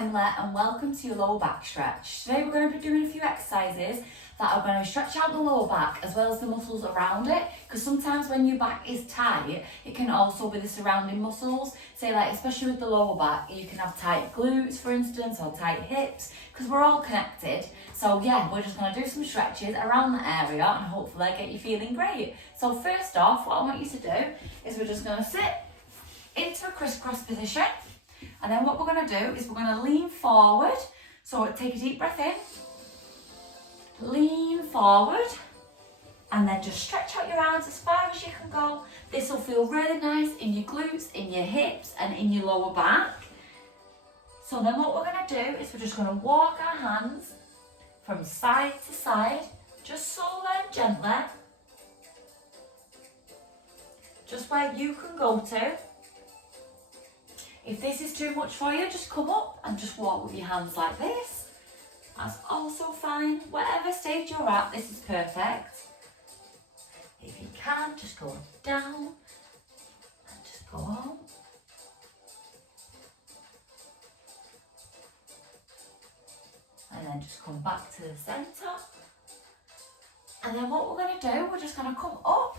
Emily and welcome to your lower back stretch. Today we're going to be doing a few exercises that are going to stretch out the lower back as well as the muscles around it, because sometimes when your back is tight it can also be the surrounding muscles. Say like especially with the lower back you can have tight glutes for instance or tight hips because we're all connected. So yeah, we're just going to do some stretches around the area and hopefully get you feeling great. So first off, what I want you to do is we're just going to sit into a crisscross position. And then what we're going to do is we're going to lean forward. So take a deep breath in, lean forward, and then just stretch out your arms as far as you can go. This will feel really nice in your glutes, in your hips, and in your lower back. So then what we're going to do is we're just going to walk our hands from side to side, just slowly and gently, just where you can go to. If this is too much for you, just come up and just walk with your hands like this. That's also fine. Whatever stage you're at, this is perfect. If you can, just go down and just go up. And then just come back to the centre. And then what we're going to do, we're just going to come up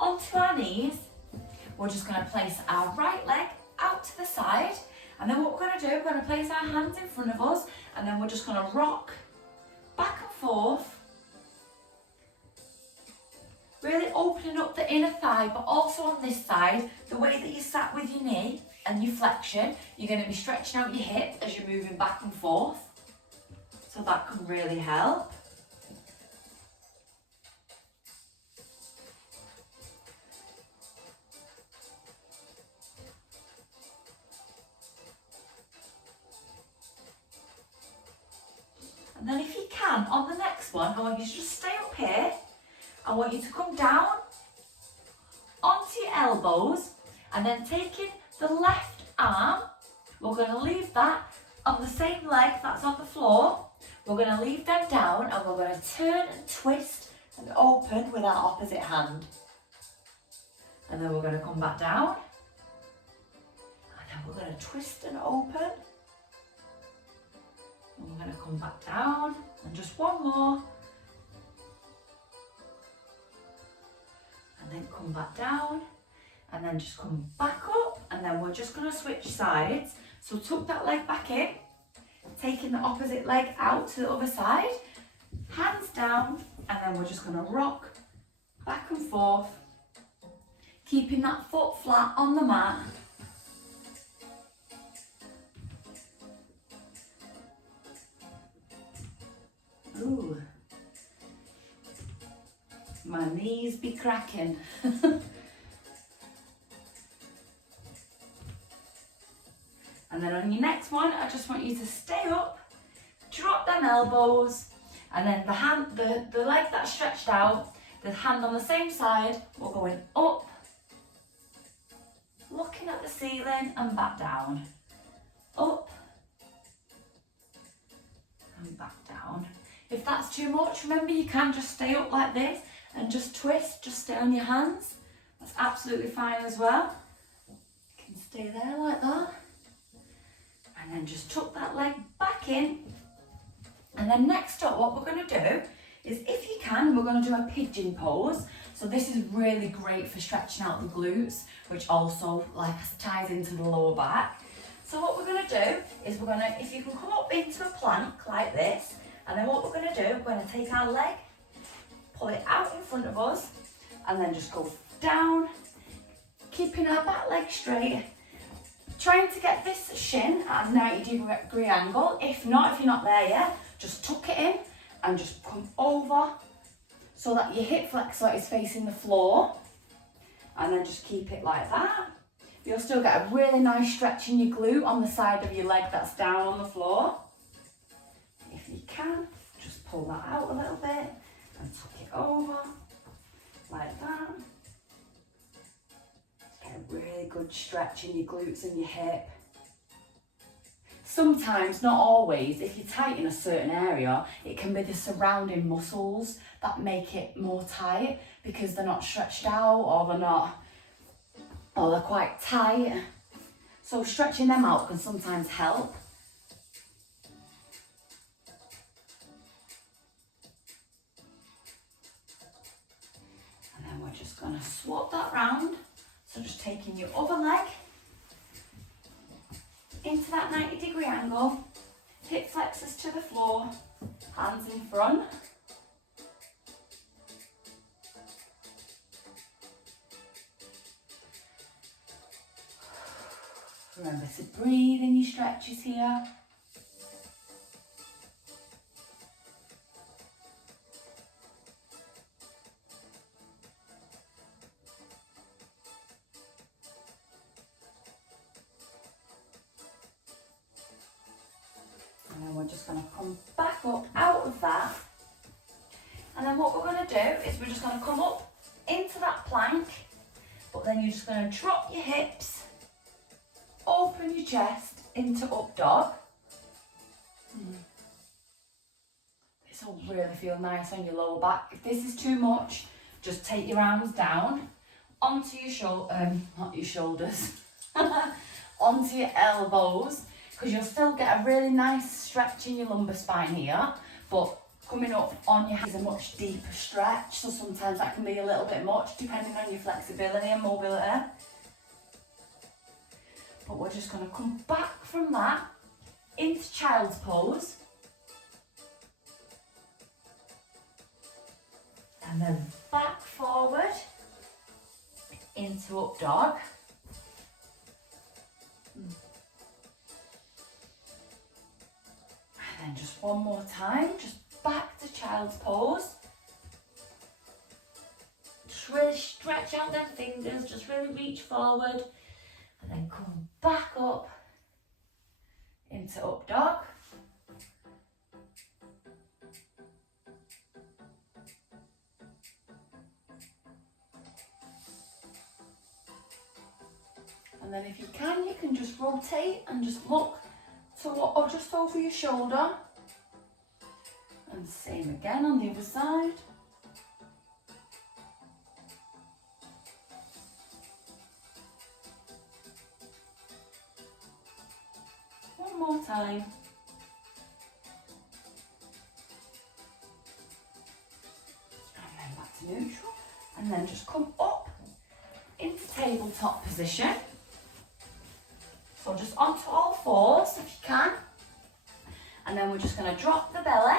onto our knees. We're just going to place our right leg out to the side, and then what we're going to do, we're going to place our hands in front of us, and then we're just going to rock back and forth, really opening up the inner thigh, but also on this side, the way that you sat with your knee and your flexion, you're going to be stretching out your hip as you're moving back and forth, so that can really help. And then if you can, on the next one, I want you to just stay up here. I want you to come down onto your elbows and then taking the left arm, we're going to leave that on the same leg that's on the floor. We're going to leave them down and we're going to turn and twist and open with our opposite hand. And then we're going to come back down. And then we're going to twist and open. And we're going to come back down, and just one more. And then come back down, and then just come back up, and then we're just going to switch sides. So tuck that leg back in, taking the opposite leg out to the other side, hands down, and then we're just going to rock back and forth, keeping that foot flat on the mat. Ooh, my knees be cracking. And then on your next one, I just want you to stay up, drop them elbows, and then the leg that's stretched out, the hand on the same side, we're going up, looking at the ceiling and back down, up and back down. If that's too much, remember you can just stay up like this and just twist, just stay on your hands. That's absolutely fine as well. You can stay there like that. And then just tuck that leg back in. And then next up, what we're going to do is, if you can, we're going to do a pigeon pose. So this is really great for stretching out the glutes, which also ties into the lower back. So what we're going to do is if you can come up into a plank like this, and then what we're going to do, we're going to take our leg, pull it out in front of us, and then just go down, keeping our back leg straight, trying to get this shin at a 90-degree angle. If you're not there yet, just tuck it in and just come over so that your hip flexor is facing the floor, and then just keep it like that. You'll still get a really nice stretch in your glute on the side of your leg that's down on the floor. If you can, just pull that out a little bit and tuck it over like that. Get a really good stretch in your glutes and your hip. Sometimes, not always, if you tighten a certain area, it can be the surrounding muscles that make it more tight because they're not stretched out or they're quite tight. So stretching them out can sometimes help. And then we're just going to swap that round. So just taking your other leg into that 90-degree angle, hip flexors to the floor, hands in front. Remember to breathe in your stretches here. And then we're just going to come back up out of that. And then what we're going to do is we're just going to come up into that plank, but then you're just going to drop your hips, open your chest into up dog. This will really feel nice on your lower back. If this is too much, just take your arms down onto your not your shoulders, onto your elbows, because you'll still get a really nice stretch in your lumbar spine here, but coming up on your hands is a much deeper stretch, so sometimes that can be a little bit much depending on your flexibility and mobility. But we're just going to come back from that into child's pose. And then back forward into up dog. And then just one more time, just back to child's pose. Just really stretch out them fingers, just really reach forward. And then come back up into up dog. And then if you can just rotate and just look to what, or just over your shoulder. And same again on the other side. One more time. And then back to neutral. And then just come up into tabletop position. So just onto all fours if you can. And then we're just going to drop the belly.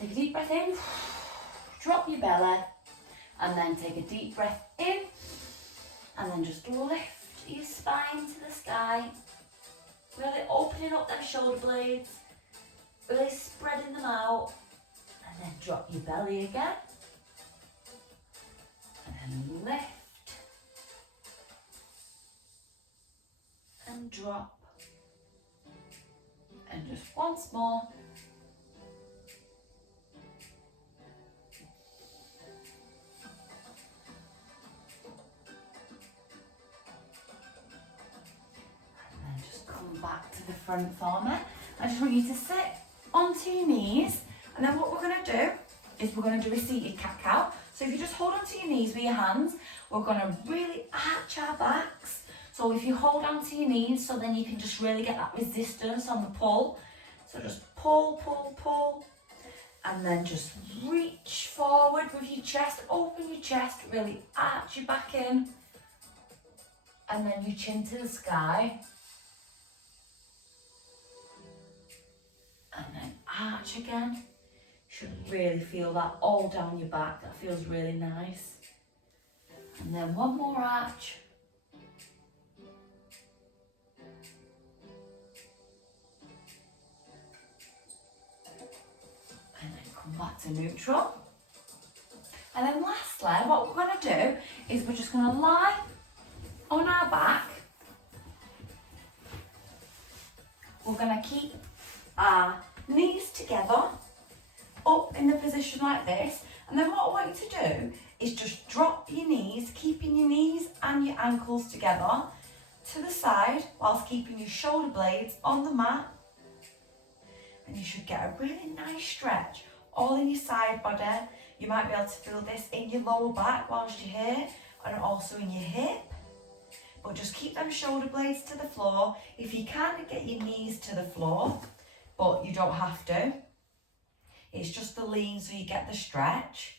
Take a deep breath in. Drop your belly. And then take a deep breath in. And then just lift your spine to the sky. Really opening up them shoulder blades, really spreading them out, and then drop your belly again, and then lift, and drop, and just once more. Back to the front for me. I just want you to sit onto your knees, and then what we're going to do is we're going to do a seated cat-cow. So if you just hold onto your knees with your hands, we're going to really arch our backs. So if you hold onto your knees, so then you can just really get that resistance on the pull. So just pull, pull, pull, and then just reach forward with your chest, open your chest, really arch your back in, and then your chin to the sky. And then arch again. Should really feel that all down your back. That feels really nice. And then one more arch. And then come back to neutral. And then lastly, what we're going to do is we're just going to lie on our back. We're going to keep our knees together up in the position like this, and then what I want you to do is just drop your knees, keeping your knees and your ankles together to the side whilst keeping your shoulder blades on the mat, and you should get a really nice stretch all in your side body. You might be able to feel this in your lower back whilst you're here, and also in your hip, but just keep them shoulder blades to the floor. If you can, get your knees to the floor, but you don't have to. It's just the lean so you get the stretch.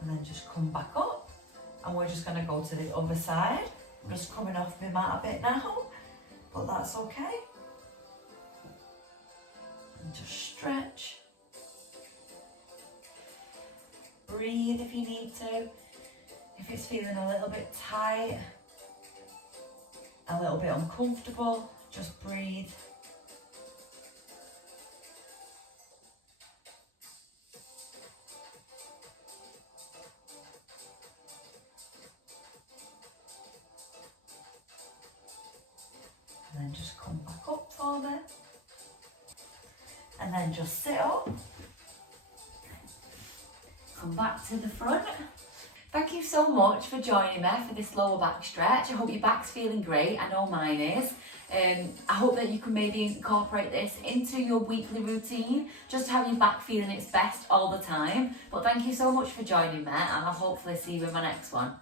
And then just come back up, and we're just going to go to the other side. I'm just coming off my mat a bit now, but that's okay. And just stretch. Breathe if you need to. If it's feeling a little bit tight, a little bit uncomfortable, just breathe. And then just come back up for me. And then just sit up. Come back to the front. Thank you so much for joining me for this lower back stretch. I hope your back's feeling great. I know mine is. I hope that you can maybe incorporate this into your weekly routine, just to have your back feeling its best all the time. But thank you so much for joining me, and I'll hopefully see you in my next one.